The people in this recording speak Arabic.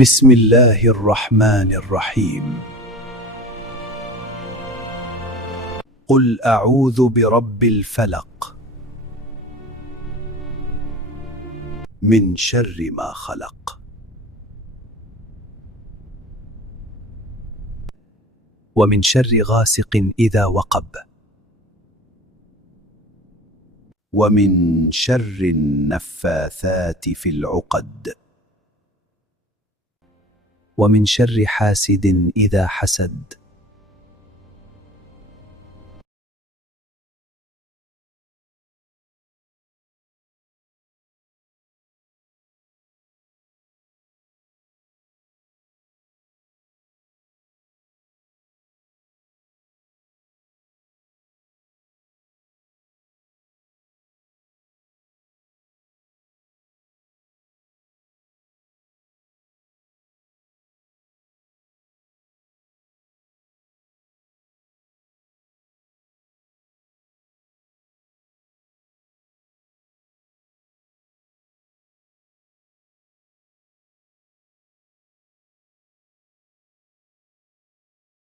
بسم الله الرحمن الرحيم. قل أعوذ برب الفلق من شر ما خلق، ومن شر غاسق إذا وقب، ومن شر النفاثات في العقد، ومن شر حاسد إذا حسد.